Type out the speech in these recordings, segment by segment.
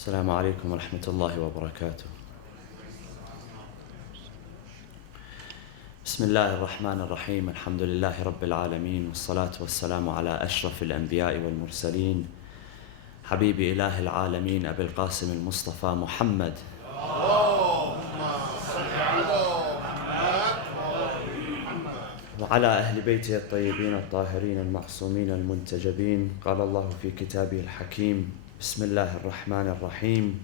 السلام عليكم ورحمة الله وبركاته. بسم الله الرحمن الرحيم. الحمد لله رب العالمين، والصلاة والسلام على أشرف الأنبياء والمرسلين، حبيب إله العالمين أبي القاسم المصطفى محمد. وعلى أهل بيته الطيبين الطاهرين المعصومين المنتجبين. قال الله في كتابه الحكيم: بسم الله الرحمن الرحيم: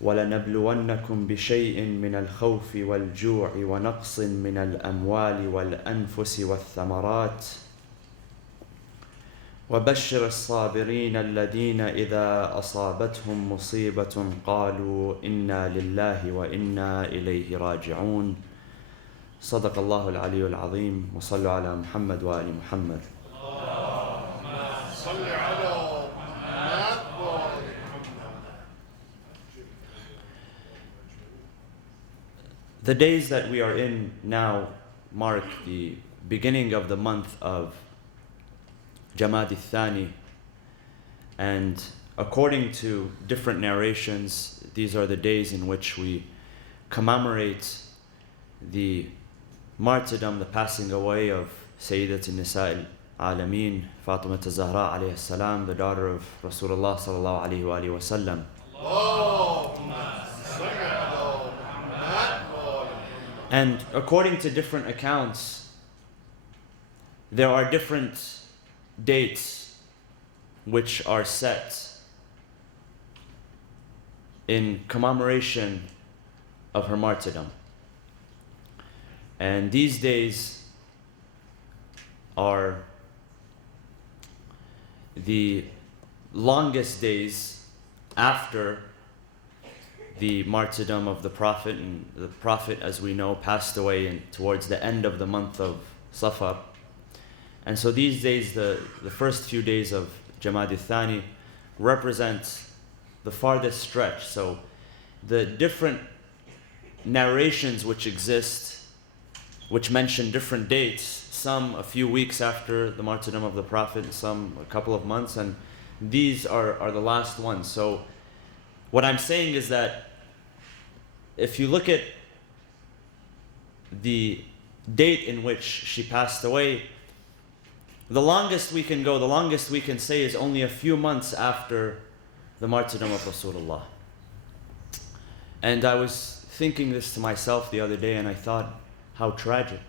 ولنبلونكم بشيء من الخوف والجوع ونقص من الأموال والأنفس والثمرات وبشر الصابرين الذين إذا أصابتهم مصيبة قالوا إنا لله وإنا إليه راجعون. صدق الله العلي العظيم. وصلوا على محمد وآل محمد. The days that we are in now mark the beginning of the month of Jamad al-Thani, and according to different narrations, these are the days in which we commemorate the martyrdom, the passing away of Sayyidat al-Nisa al-Alameen, Fatima al-Zahra alayhi salam, the daughter of Rasulullah sallallahu alayhi wa sallam. And according to different accounts, there are different dates which are set in commemoration of her martyrdom. And these days are the longest days after the martyrdom of the Prophet, and the Prophet, as we know, passed away towards the end of the month of Safar. And so these days, the first few days of Jamad al-Thani represent the farthest stretch. So the different narrations which exist, which mention different dates, some a few weeks after the martyrdom of the Prophet, some a couple of months, and these are the last ones. So what I'm saying is that if you look at the date in which she passed away, the longest we can go, the longest we can say is only a few months after the martyrdom of Rasulullah. And I was thinking this to myself the other day, and I thought, how tragic.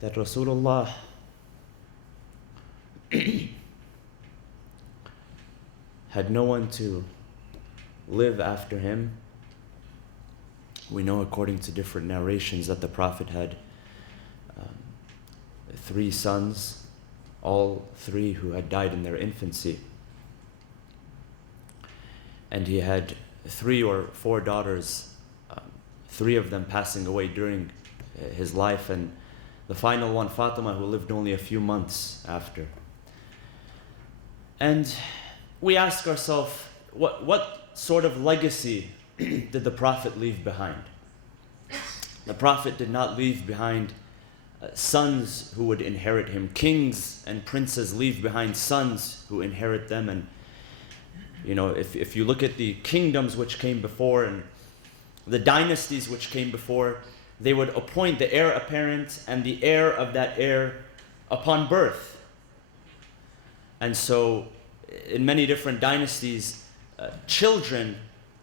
That Rasulullah had no one to live after him. We know, according to different narrations, that the Prophet had 3 sons, all 3 who had died in their infancy. And he had 3 or 4 daughters, 3 of them passing away during his life, and the final one, Fatima, who lived only a few months after. And we ask ourselves, what sort of legacy did the Prophet leave behind? The Prophet did not leave behind sons who would inherit him. Kings and princes leave behind sons who inherit them. And you know, if you look at the kingdoms which came before and the dynasties which came before, they would appoint the heir apparent and the heir of that heir upon birth. And so in many different dynasties, children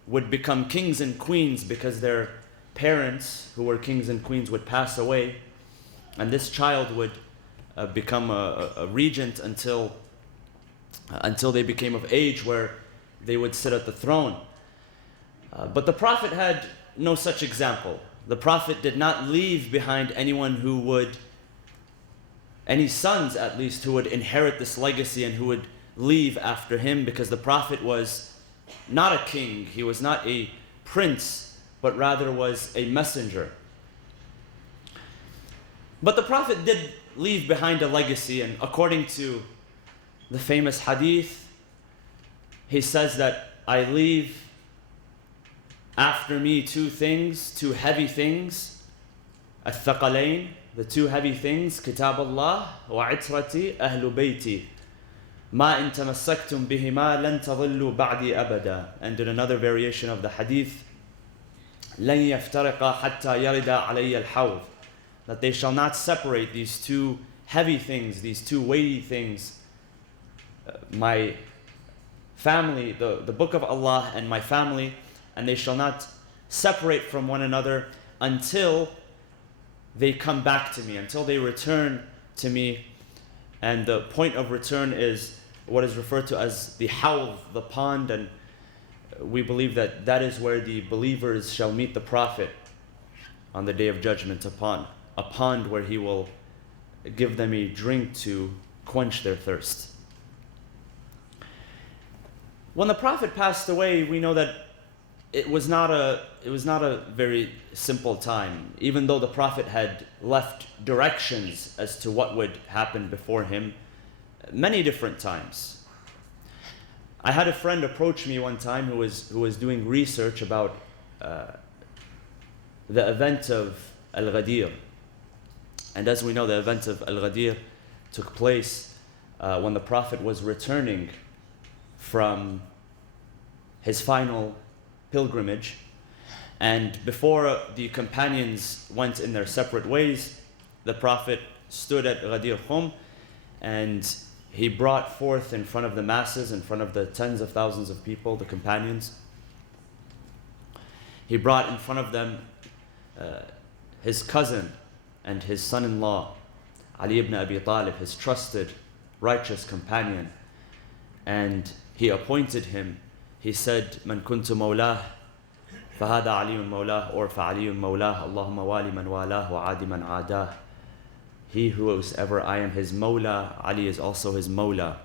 would become kings and queens because their parents, who were kings and queens, would pass away, and this child would become a regent until they became of age, where they would sit at the throne. But the Prophet had no such example. The Prophet did not leave behind any sons at least, who would inherit this legacy and who would leave after him, because the Prophet was not a king, he was not a prince, but rather was a messenger. But the Prophet did leave behind a legacy, and according to the famous hadith, he says that I leave after me two things, two heavy things, الثقلين, the two heavy things, كتاب الله وعترتي أهل بيتي ما إن تمسكتم بهما لن تضلوا بعدي أبدا. And in another variation of the hadith, لن يفترقا حتى يرد علي الحوض, that they shall not separate these two heavy things, these two weighty things, my family, the book of Allah and my family, and they shall not separate from one another until they come back to me, until they return to me. And the point of return is what is referred to as the hawd, the pond, and we believe that that is where the believers shall meet the Prophet on the Day of Judgment, upon a pond where he will give them a drink to quench their thirst. When the Prophet passed away, we know that it was not a very simple time, even though the Prophet had left directions as to what would happen before him many different times. I had a friend approach me one time who was doing research about the event of Al-Ghadir. And as we know, the event of Al-Ghadir took place when the Prophet was returning from his final pilgrimage. And before the companions went in their separate ways, the Prophet stood at Ghadir Khum and he brought forth in front of the masses, in front of the tens of thousands of people, the companions, he brought in front of them his cousin and his son-in-law, Ali ibn Abi Talib, his trusted, righteous companion. And he appointed him. He said, "Man kuntu mawlah, fahada aliyun mawlah, or fa'aliyun mawlah, Allahumma wali man walah wa adi man adah." He who is ever I am his mawla, Ali is also his mawla.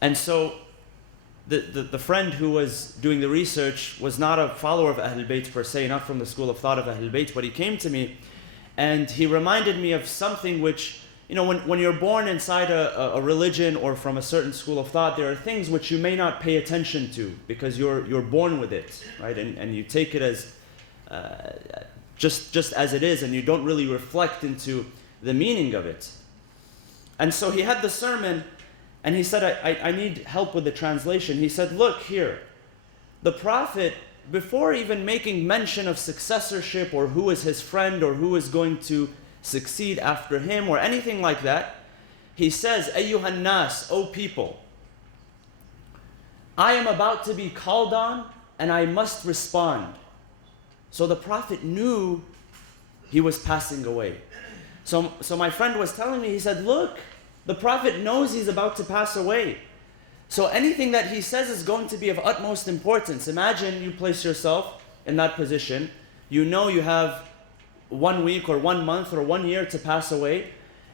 And so the friend who was doing the research was not a follower of Ahlul Bayt per se, not from the school of thought of Ahlul Bayt, but he came to me and he reminded me of something which, you know, when you're born inside a religion or from a certain school of thought, there are things which you may not pay attention to because you're born with it, right? And you take it as just as it is, and you don't really reflect into the meaning of it. And so he had the sermon, and he said, I need help with the translation. He said, look here, the Prophet, before even making mention of successorship or who is his friend or who is going to succeed after him or anything like that, he says, Ayyuhan nas, O people, I am about to be called on and I must respond. So the Prophet knew he was passing away. So my friend was telling me, he said, look, the Prophet knows he's about to pass away. So anything that he says is going to be of utmost importance. Imagine you place yourself in that position. You know you have 1 week or 1 month or 1 year to pass away,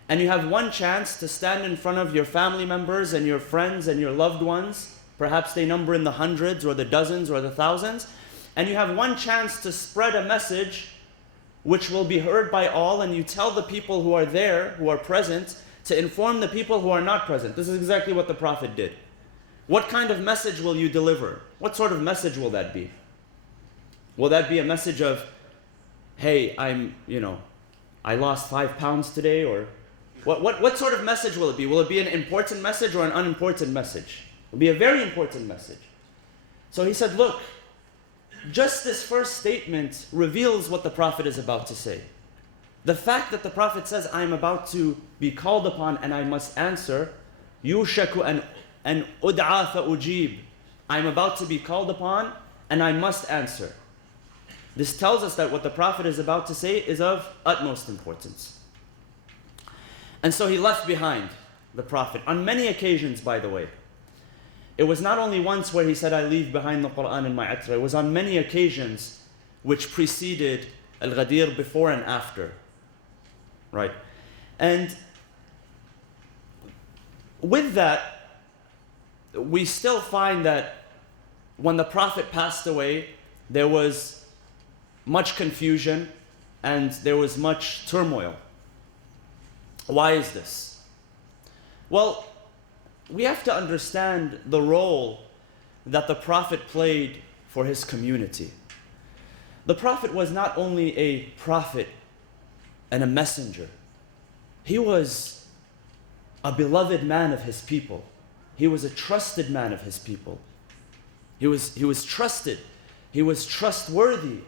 and you have one chance to stand in front of your family members and your friends and your loved ones. Perhaps they number in the hundreds or the dozens or the thousands. And you have one chance to spread a message which will be heard by all, and you tell the people who are there, who are present, to inform the people who are not present. This is exactly what the Prophet did. What kind of message will you deliver? What sort of message will that be? Will that be a message of, hey, I lost 5 pounds today? Or what sort of message will it be? Will it be an important message or an unimportant message? It will be a very important message. So he said, look, just this first statement reveals what the Prophet is about to say. The fact that the Prophet says, I am about to be called upon and I must answer, يُوشَكُ أَنْ أُدْعَى فَأُجِيبُ, I am about to be called upon and I must answer. This tells us that what the Prophet is about to say is of utmost importance. And so he left behind the Prophet on many occasions, by the way. It was not only once where he said, I leave behind the Quran and my atra. It was on many occasions which preceded Al-Ghadir, before and after. Right? And with that, we still find that when the Prophet passed away, there was much confusion and there was much turmoil. Why is this? Well, we have to understand the role that the Prophet played for his community. The Prophet was not only a prophet and a messenger, he was a beloved man of his people. He was a trusted man of his people. He was trusted. He was trustworthy.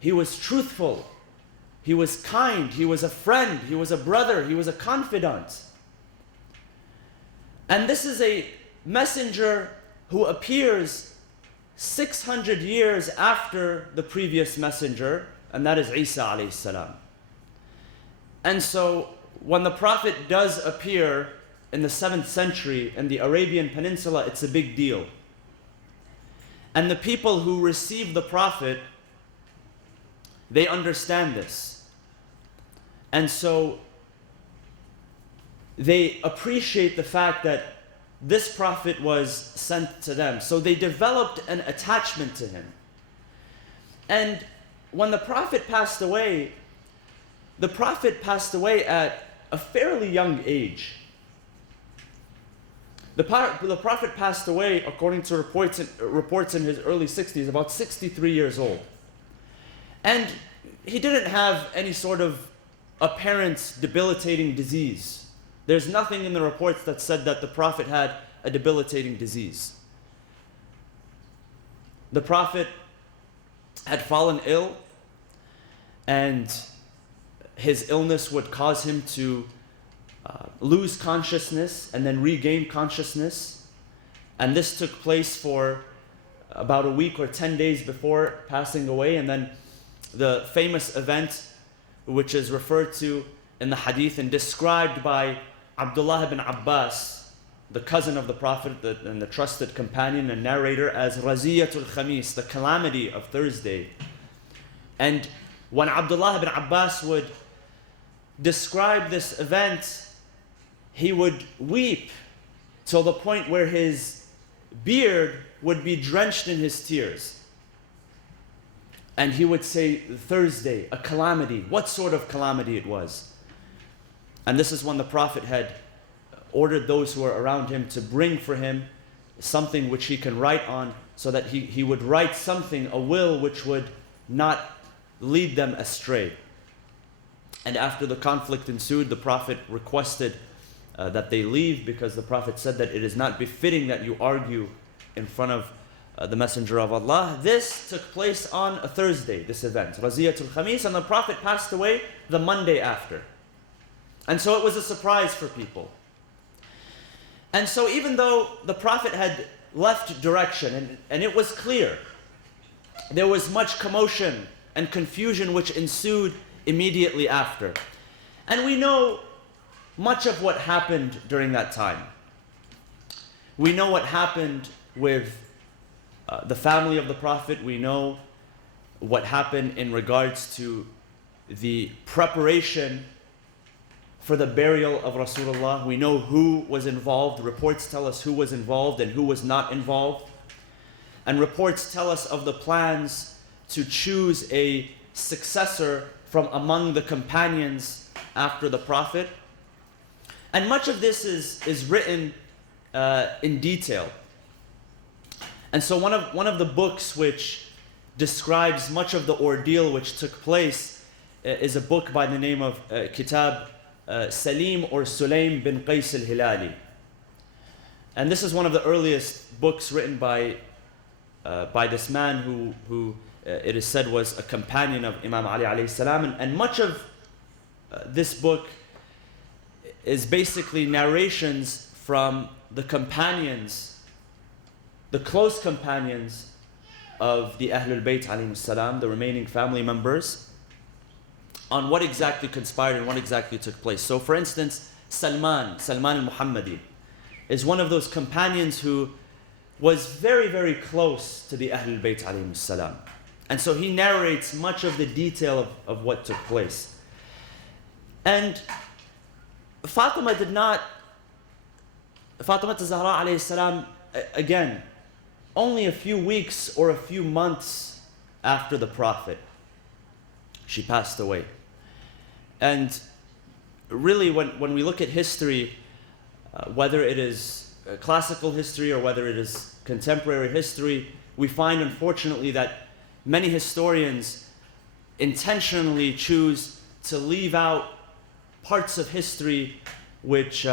He was truthful. He was kind. He was a friend. He was a brother. He was a confidant. And this is a messenger who appears 600 years after the previous messenger, and that is Isa alayhi salam. And so when the Prophet does appear in the 7th century in the Arabian Peninsula, it's a big deal. And the people who receive the Prophet, they understand this. And so they appreciate the fact that this Prophet was sent to them. So they developed an attachment to him. And when the Prophet passed away at a fairly young age. The Prophet passed away, according to reports in his early 60s, about 63 years old. And he didn't have any sort of apparent debilitating disease. There's nothing in the reports that said that the Prophet had a debilitating disease. The Prophet had fallen ill, and his illness would cause him to lose consciousness and then regain consciousness. And this took place for about a week or 10 days before passing away. And then the famous event, which is referred to in the hadith and described by Abdullah ibn Abbas, the cousin of the Prophet and the trusted companion and narrator, as Raziyatul Khamis, the calamity of Thursday. And when Abdullah ibn Abbas would describe this event, he would weep till the point where his beard would be drenched in his tears. And he would say, Thursday, a calamity. What sort of calamity it was? And this is when the Prophet had ordered those who were around him to bring for him something which he can write on, so that he would write something, a will which would not lead them astray. And after the conflict ensued, the Prophet requested that they leave, because the Prophet said that it is not befitting that you argue in front of the Messenger of Allah. This took place on a Thursday, this event, Raziyatul Khamis, and the Prophet passed away the Monday after. And so it was a surprise for people. And so even though the Prophet had left direction, and it was clear, there was much commotion and confusion which ensued immediately after. And we know much of what happened during that time. We know what happened with the family of the Prophet. We know what happened in regards to the preparation for the burial of Rasulullah. We know who was involved. Reports tell us who was involved and who was not involved. And reports tell us of the plans to choose a successor from among the companions after the Prophet. And much of this is written in detail. And so one of the books which describes much of the ordeal which took place is a book by the name of Kitab Salim or Sulaim bin Qais al-Hilali. And this is one of the earliest books written by this man who it is said was a companion of Imam Ali alayhi salam. And much of this book is basically narrations from the companions, the close companions of the Ahlul Bayt alayhim salam, the remaining family members, on what exactly conspired and what exactly took place. So for instance, Salman al-Muhammadi is one of those companions who was very, very close to the Ahlul Bayt alayhim salam. And so he narrates much of the detail of what took place. And Fatima Zahra alayhi salam, again, only a few weeks or a few months after the Prophet, she passed away. And really, when we look at history, whether it is classical history or whether it is contemporary history, we find, unfortunately, that many historians intentionally choose to leave out parts of history which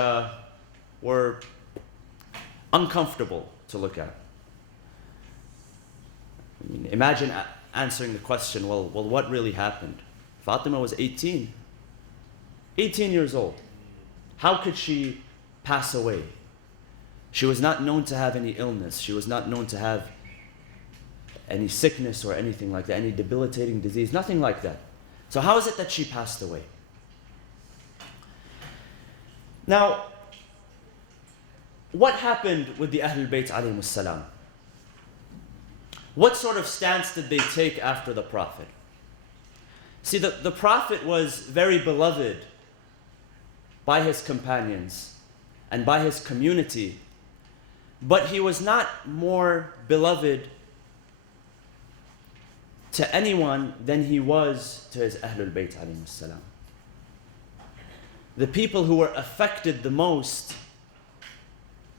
were uncomfortable to look at. I mean, imagine answering the question, well, what really happened? Fatima was 18 years old. How could she pass away? She was not known to have any illness. She was not known to have any sickness or anything like that, any debilitating disease, nothing like that. So how is it that she passed away? Now, what happened with the Ahlul Bayt alayhimus salam? What sort of stance did they take after the Prophet? See, the Prophet was very beloved by his companions and by his community, but he was not more beloved to anyone than he was to his Ahlul Bayt alayhimus salam. The people who were affected the most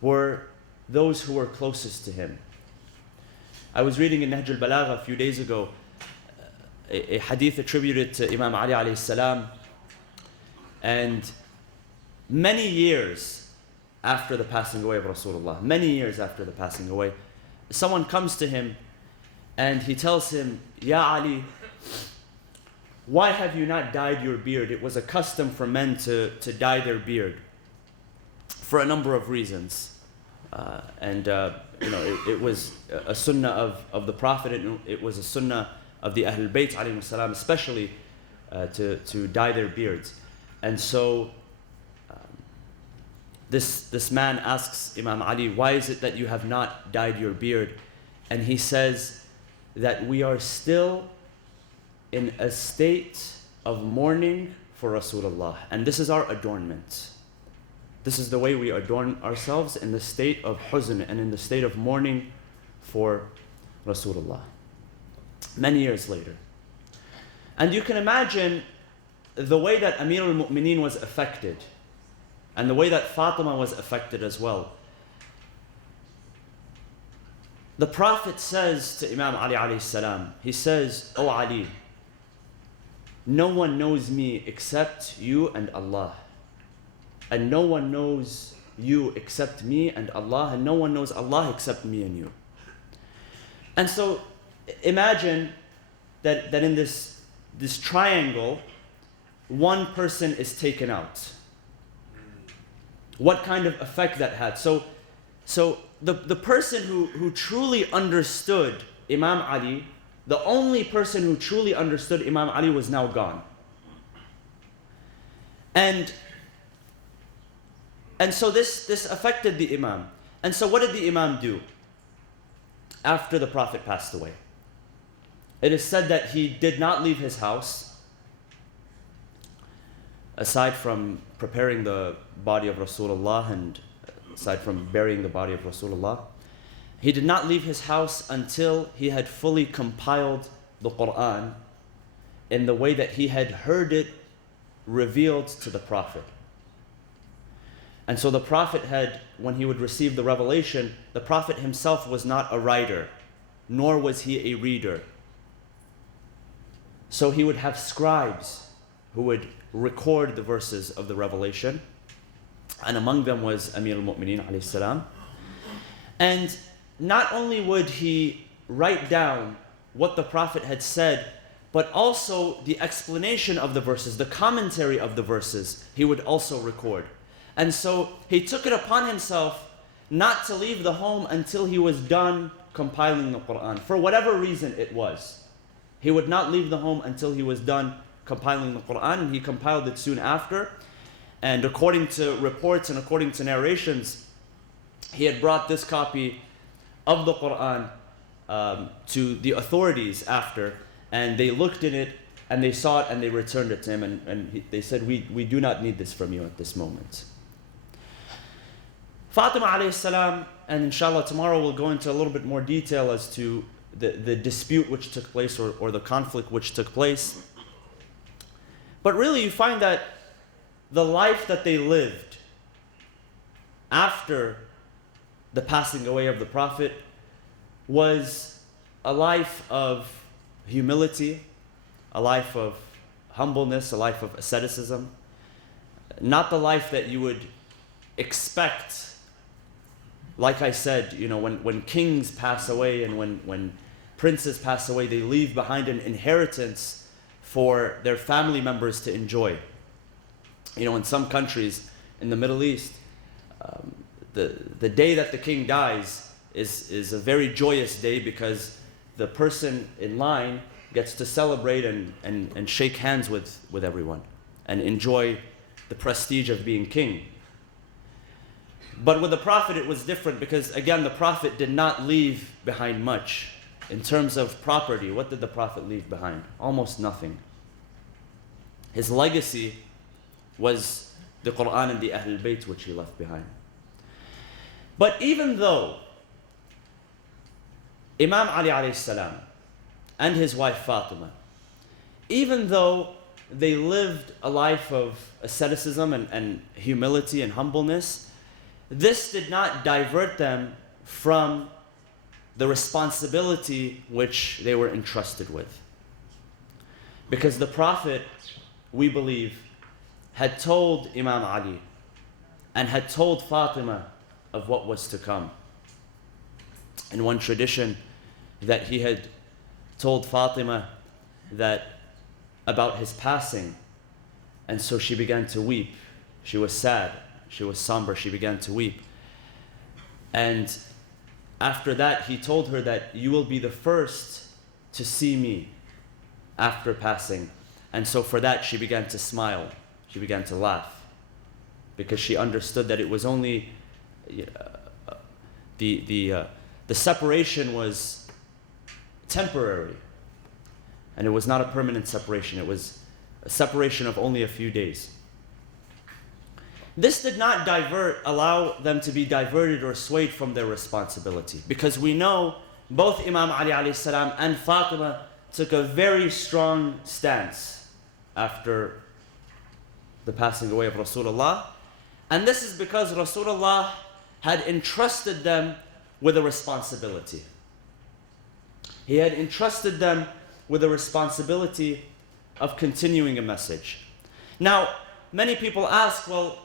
were those who were closest to him. I was reading in Nahj al-Balagha a few days ago a hadith attributed to Imam Ali alayhi salam, and many years after the passing away of Rasulullah, many years after the passing away, someone comes to him and he tells him, Ya Ali, why have you not dyed your beard? It was a custom for men to dye their beard for a number of reasons. It was a sunnah of the Prophet, and it was a sunnah of the Ahlul Bayt alayhimus salam, especially to dye their beards. And so this man asks Imam Ali, why is it that you have not dyed your beard? And he says that we are still in a state of mourning for Rasulullah, and this is our adornment. This is the way we adorn ourselves, in the state of huzn and in the state of mourning for Rasulullah. Many years later. And you can imagine the way that Amir al-Mu'mineen was affected, and the way that Fatima was affected as well. The Prophet says to Imam Ali alayhi salam, he says, "O Ali, no one knows me except you and Allah. And no one knows you except me and Allah, and no one knows Allah except me and you." And so imagine that in this triangle, one person is taken out. What kind of effect that had? So the person who truly understood Imam Ali, the only person who truly understood Imam Ali, was now gone. And so this affected the Imam. And so what did the Imam do after the Prophet passed away? It is said that he did not leave his house, aside from preparing the body of Rasulullah and aside from burying the body of Rasulullah. He did not leave his house until he had fully compiled the Quran in the way that he had heard it revealed to the Prophet. And so the Prophet had, when he would receive the revelation, the Prophet himself was not a writer, nor was he a reader. So he would have scribes who would record the verses of the revelation, and among them was Amir al-Mu'mineen alayhi salam. And not only would he write down what the Prophet had said, but also the explanation of the verses, the commentary of the verses, he would also record. And so he took it upon himself not to leave the home until he was done compiling the Quran, for whatever reason it was. He would not leave the home until he was done compiling the Quran, and he compiled it soon after. And according to reports and according to narrations, he had brought this copy of the Quran to the authorities after, and they looked in it and they saw it and they returned it to him, and they said, we do not need this from you at this moment. Fatima alayhi salam, and inshallah tomorrow we'll go into a little bit more detail as to the dispute which took place, or the conflict which took place. But really you find that the life that they lived after the passing away of the Prophet was a life of humility, a life of humbleness, a life of asceticism. Not the life that you would expect. Like I said, when kings pass away and when princes pass away, they leave behind an inheritance for their family members to enjoy. In some countries in the Middle East, the day that the king dies is a very joyous day because the person in line gets to celebrate and shake hands with everyone and enjoy the prestige of being king. But with the Prophet it was different because, again, the Prophet did not leave behind much. In terms of property, what did the Prophet leave behind? Almost nothing. His legacy was the Quran and the Ahlul Bayt which he left behind. But even though Imam Ali alayhi salam and his wife Fatima, even though they lived a life of asceticism and humility and humbleness, this did not divert them from the responsibility which they were entrusted with. Because the Prophet, we believe, had told Imam Ali and had told Fatima of what was to come. In one tradition, that he had told Fatima that about his passing, and so she began to weep. She was sad, she was somber, she began to weep. And after that, he told her that you will be the first to see me after passing. And so for that, she began to smile. She began to laugh because she understood that it was only the separation was temporary, and it was not a permanent separation. It was a separation of only a few days. This did not allow them to be diverted or swayed from their responsibility, because we know both Imam Ali alayhi salam and Fatima took a very strong stance after the passing away of Rasulullah, and this is because Rasulullah had entrusted them with a responsibility. He had entrusted them with a responsibility of continuing a message. Now, many people ask, well,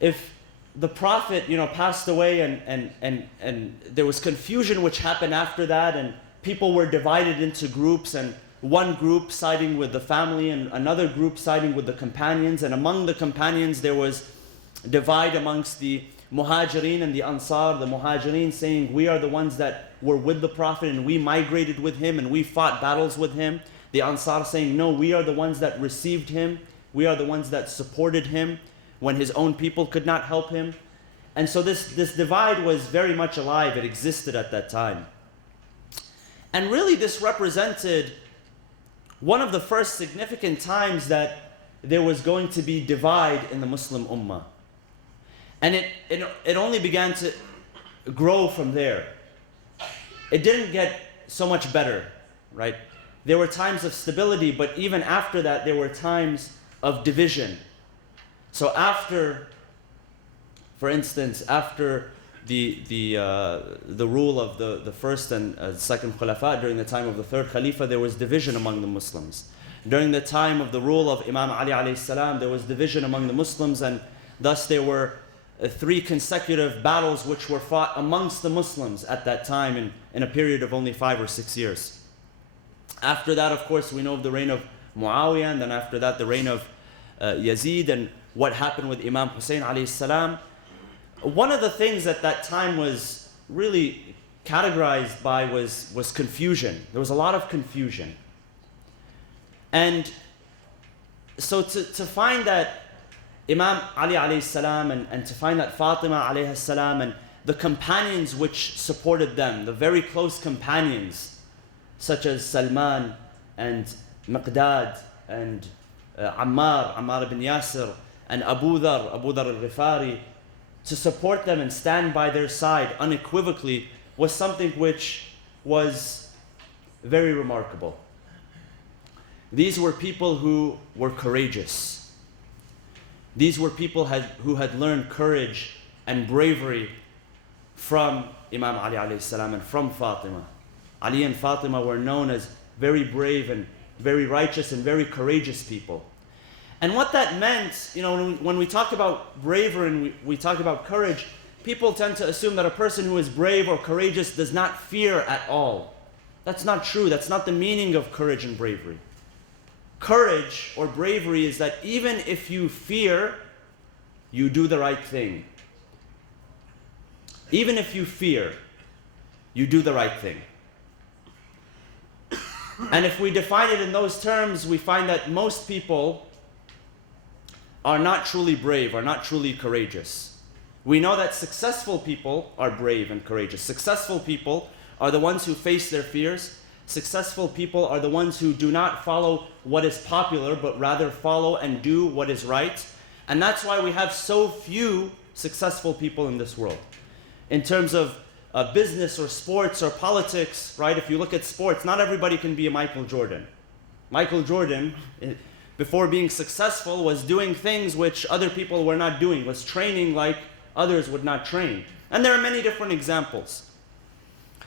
if the Prophet, passed away and there was confusion which happened after that, and people were divided into groups, and one group siding with the family and another group siding with the companions, and among the companions there was divide amongst the Muhajirin and the Ansar. The Muhajirin saying, we are the ones that were with the Prophet and we migrated with him and we fought battles with him. The Ansar saying, no, we are the ones that received him. We are the ones that supported him when his own people could not help him. And so this divide was very much alive. It existed at that time. And really this represented one of the first significant times that there was going to be divide in the Muslim Ummah. And it only began to grow from there. It didn't get so much better, right? There were times of stability, but even after that, there were times of division. So after, for instance, after the rule of the first and second Khulafa, during the time of the third Khalifa, there was division among the Muslims. During the time of the rule of Imam Ali alayhi salam, there was division among the Muslims, and thus there were 3 consecutive battles which were fought amongst the Muslims at that time in a period of only 5 or 6 years. After that, of course, we know of the reign of Muawiyah, and then after that the reign of Yazid, and what happened with Imam Hussein alayhi salam. One of the things at that time was really categorized by was confusion. There was a lot of confusion. And so to find that Imam Ali alayhi salam and to find that Fatima alayhi salam and the companions which supported them, the very close companions, such as Salman and Miqdad and Ammar ibn Yasir and Abu Dhar al-Ghifari, to support them and stand by their side unequivocally was something which was very remarkable. These were people who were courageous. These were people who had learned courage and bravery from Imam Ali alayhi salam and from Fatima. Ali and Fatima were known as very brave and very righteous and very courageous people. And what that meant, when we talk about bravery and we talk about courage, people tend to assume that a person who is brave or courageous does not fear at all. That's not true. That's not the meaning of courage and bravery. Courage or bravery is that even if you fear, you do the right thing. Even if you fear, you do the right thing. And if we define it in those terms, we find that most people are not truly brave, are not truly courageous. We know that successful people are brave and courageous. Successful people are the ones who face their fears. Successful people are the ones who do not follow what is popular, but rather follow and do what is right. And that's why we have so few successful people in this world. In terms of business or sports or politics, right? If you look at sports, not everybody can be a Michael Jordan. Michael Jordan, before being successful, was doing things which other people were not doing, was training like others would not train. And there are many different examples.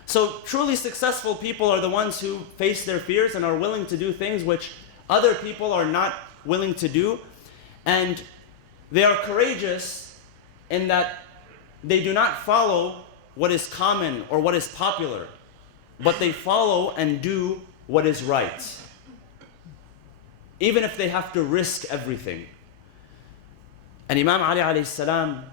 So truly successful people are the ones who face their fears and are willing to do things which other people are not willing to do. And they are courageous in that they do not follow what is common or what is popular, but they follow and do what is right, even if they have to risk everything. And Imam Ali alayhi salam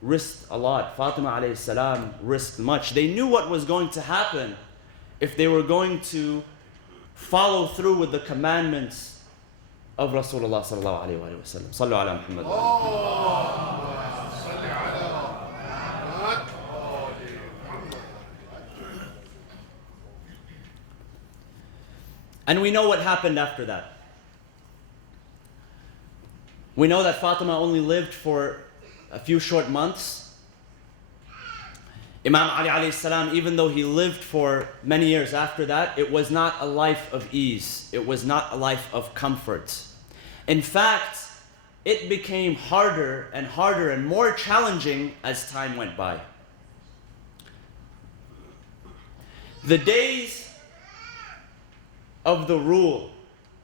risked a lot. Fatima alayhi salam risked much. They knew what was going to happen if they were going to follow through with the commandments of Rasulullah sallallahu alayhi wa sallam. Sallu ala Muhammad. And we know what happened after that. We know that Fatima only lived for a few short months. Imam Ali alayhi salam, even though he lived for many years after that, it was not a life of ease. It was not a life of comfort. In fact, it became harder and harder and more challenging as time went by. The days of the rule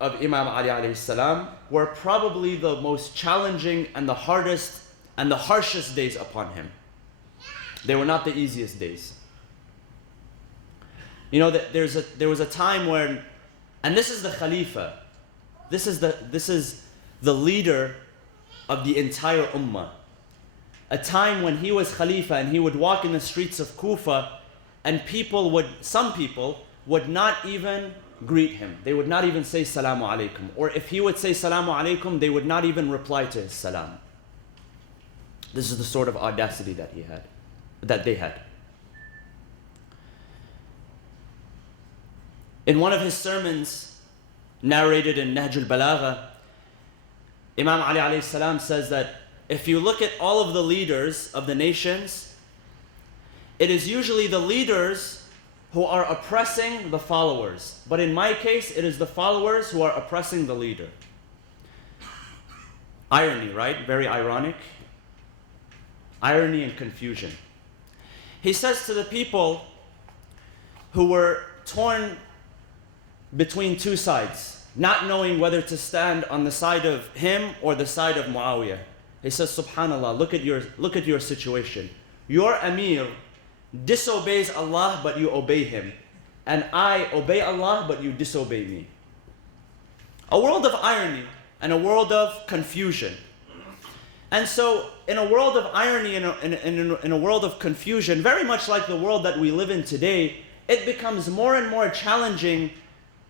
of Imam Ali alayhi salam were probably the most challenging and the hardest and the harshest days upon him. They were not the easiest days. There was a time when, and this is the Khalifa, this is the leader of the entire Ummah. A time when he was Khalifa and he would walk in the streets of Kufa and some people would not even greet him. They would not even say Salamu Alaikum. Or if he would say Salamu Alaikum, they would not even reply to his salam. This is the sort of audacity that they had. In one of his sermons, narrated in Nahj al-Balagha, Imam Ali alayhi salam says that if you look at all of the leaders of the nations, it is usually the leaders who are oppressing the followers. But in my case, it is the followers who are oppressing the leader. Irony, right? Very ironic. Irony and confusion. He says to the people who were torn between two sides, not knowing whether to stand on the side of him or the side of Muawiyah. He says, Subhanallah, look at your situation. Your Amir disobeys Allah, but you obey him. And I obey Allah, but you disobey me. A world of irony and a world of confusion. And so, in a world of irony, in a world of confusion, very much like the world that we live in today, it becomes more and more challenging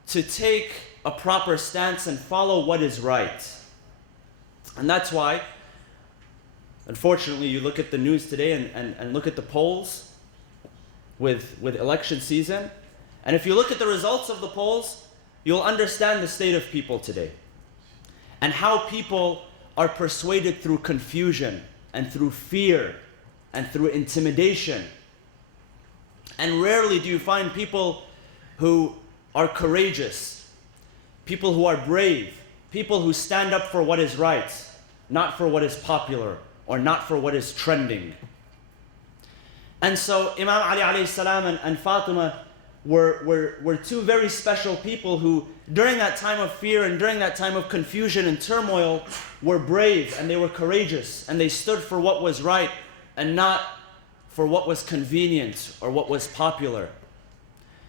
to take a proper stance and follow what is right. And that's why, unfortunately, you look at the news today and look at the polls with election season. And if you look at the results of the polls, you'll understand the state of people today. And how people are persuaded through confusion and through fear and through intimidation. And rarely do you find people who are courageous, people who are brave, people who stand up for what is right, not for what is popular or not for what is trending. And so Imam Ali alayhi salam and Fatima were two very special people who, during that time of fear and during that time of confusion and turmoil, were brave and they were courageous and they stood for what was right and not for what was convenient or what was popular.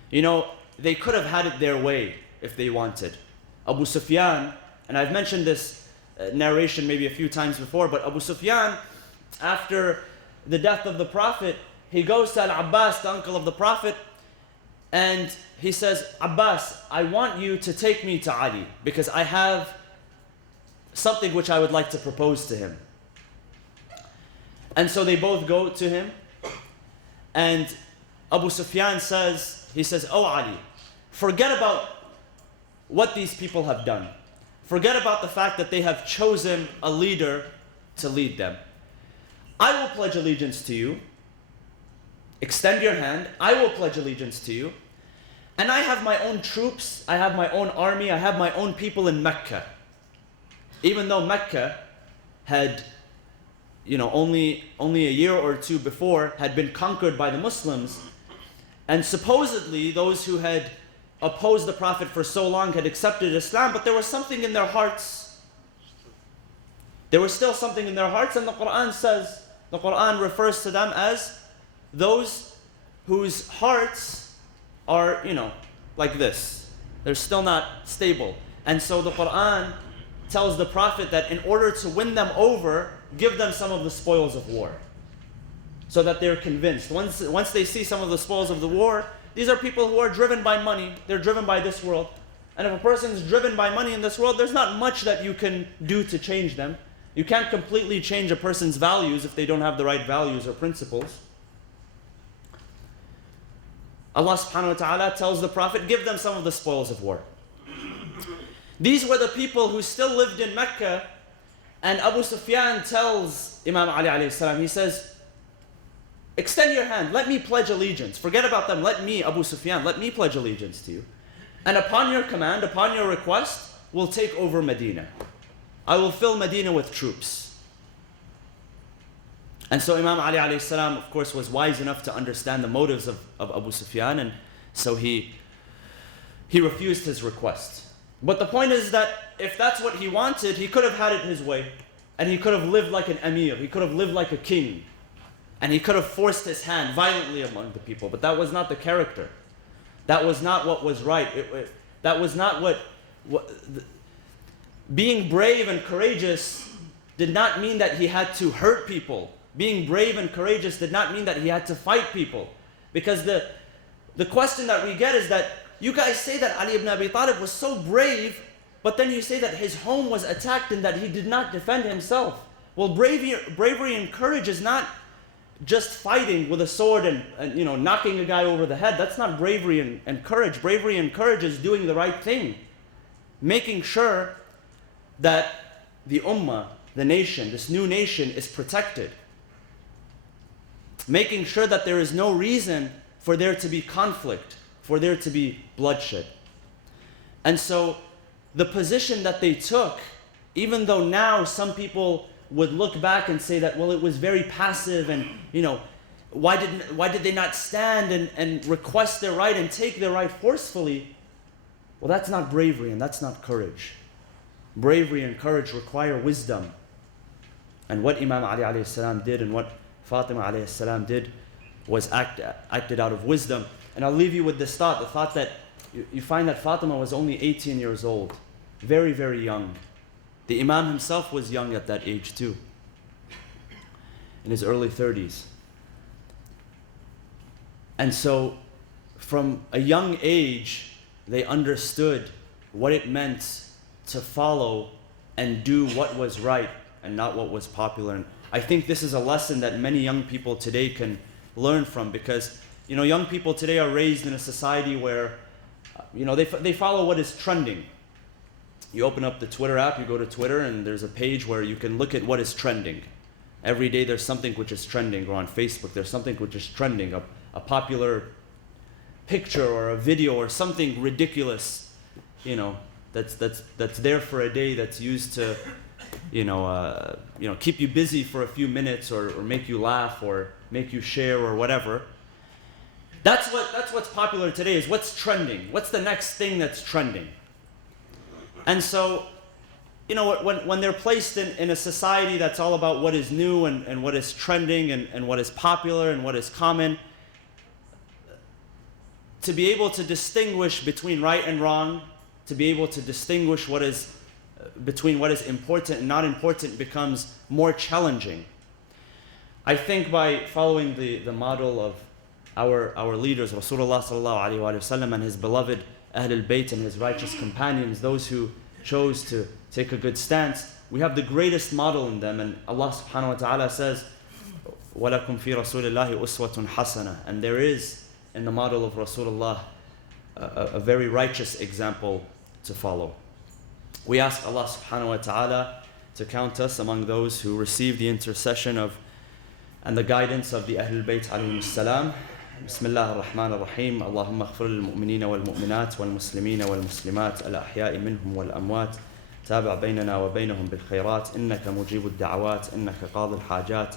You know, they could have had it their way if they wanted. Abu Sufyan, and I've mentioned this narration maybe a few times before, but Abu Sufyan, after the death of the Prophet, he goes to Al-Abbas, the uncle of the Prophet, and he says, Abbas, I want you to take me to Ali because I have something which I would like to propose to him. And so they both go to him, and Abu Sufyan says, oh Ali, forget about what these people have done. Forget about the fact that they have chosen a leader to lead them. I will pledge allegiance to you. Extend your hand. I will pledge allegiance to you. And I have my own troops. I have my own army. I have my own people in Mecca. Even though Mecca had, only a year or two before had been conquered by the Muslims. And supposedly those who had opposed the Prophet for so long had accepted Islam, but there was something in their hearts. There was still something in their hearts, and the Quran refers to them as those whose hearts are, like this. They're still not stable. And so the Quran tells the Prophet that in order to win them over, give them some of the spoils of war. So that they're convinced. Once they see some of the spoils of the war, these are people who are driven by money. They're driven by this world. And if a person is driven by money in this world, there's not much that you can do to change them. You can't completely change a person's values if they don't have the right values or principles. Allah subhanahu wa ta'ala tells the Prophet, give them some of the spoils of war. These were the people who still lived in Mecca, and Abu Sufyan tells Imam Ali alayhi salam, he says, extend your hand, let me pledge allegiance. Forget about them, let me, Abu Sufyan, let me pledge allegiance to you. And upon your command, upon your request, we'll take over Medina. I will fill Medina with troops. And so Imam Ali alayhi salam, of course, was wise enough to understand the motives of Abu Sufyan, and so he refused his request. But the point is that if that's what he wanted, he could have had it his way. And he could have lived like an emir, he could have lived like a king. And he could have forced his hand violently among the people, but that was not the character. That was not what was right. That was not what being brave and courageous did not mean that he had to hurt people. Being brave and courageous did not mean that he had to fight people. Because the question that we get is that you guys say that Ali ibn Abi Talib was so brave, but then you say that his home was attacked and that he did not defend himself. Well, bravery and courage is not just fighting with a sword and knocking a guy over the head. That's not bravery and courage. Bravery and courage is doing the right thing. Making sure that the ummah, the nation, this new nation is protected. Making sure that there is no reason for there to be conflict, for there to be bloodshed. And so the position that they took, even though now some people would look back and say that, well, it was very passive and, why did they not stand and request their right and take their right forcefully? Well, that's not bravery and that's not courage. Bravery and courage require wisdom. And what Imam Ali alayhi salam did and what Fatima alayhi salam did was acted out of wisdom. And I'll leave you with this thought, the thought that you find that Fatima was only 18 years old, very, very young. The Imam himself was young at that age too, in his early 30s. And so from a young age, they understood what it meant to follow and do what was right and not what was popular. And I think this is a lesson that many young people today can learn from, because young people today are raised in a society where they follow what is trending. You open up the Twitter app, you go to Twitter, and there's a page where you can look at what is trending. Every day there's something which is trending, or on Facebook there's something which is trending, a popular picture or a video or something ridiculous, that's there for a day, that's used to, keep you busy for a few minutes or make you laugh or make you share or whatever. That's what's popular today, is what's trending. What's the next thing that's trending? And so, you know, when they're placed in a society that's all about what is new and what is trending and what is popular and what is common, to be able to distinguish between right and wrong, to be able to distinguish between what is important and not important becomes more challenging. I think by following the model of our leaders, Rasulullah sallallahu alaihi wasallam and his beloved Ahlul Bayt and his righteous companions, those who chose to take a good stance, we have the greatest model in them. And Allah subhanahu wa ta'ala says, وَلَكُمْ فِي رَسُولِ اللَّهِ أُسْوَةٌ حَسَنَةٌ. And there is in the model of Rasulullah a very righteous example to follow. We ask Allah subhanahu wa ta'ala to count us among those who receive the intercession of and the guidance of the Ahlul Bayt alayhim salam. Bismillah ar-Rahman ar-Rahim. Allahumma aghfir lil-mu'minina wal-mu'minat wal-muslimina wal-muslimat al-ahya'i minhum wal-amwat. تابع بيننا وبينهم بالخيرات إنك مجيب الدعوات إنك قاضي الحاجات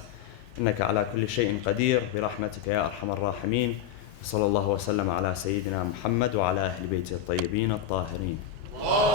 إنك على كل شيء قدير برحمتك يا أرحم الراحمين. صلى الله وسلم على سيدنا محمد وعلى أهل بيته الطيبين الطاهرين.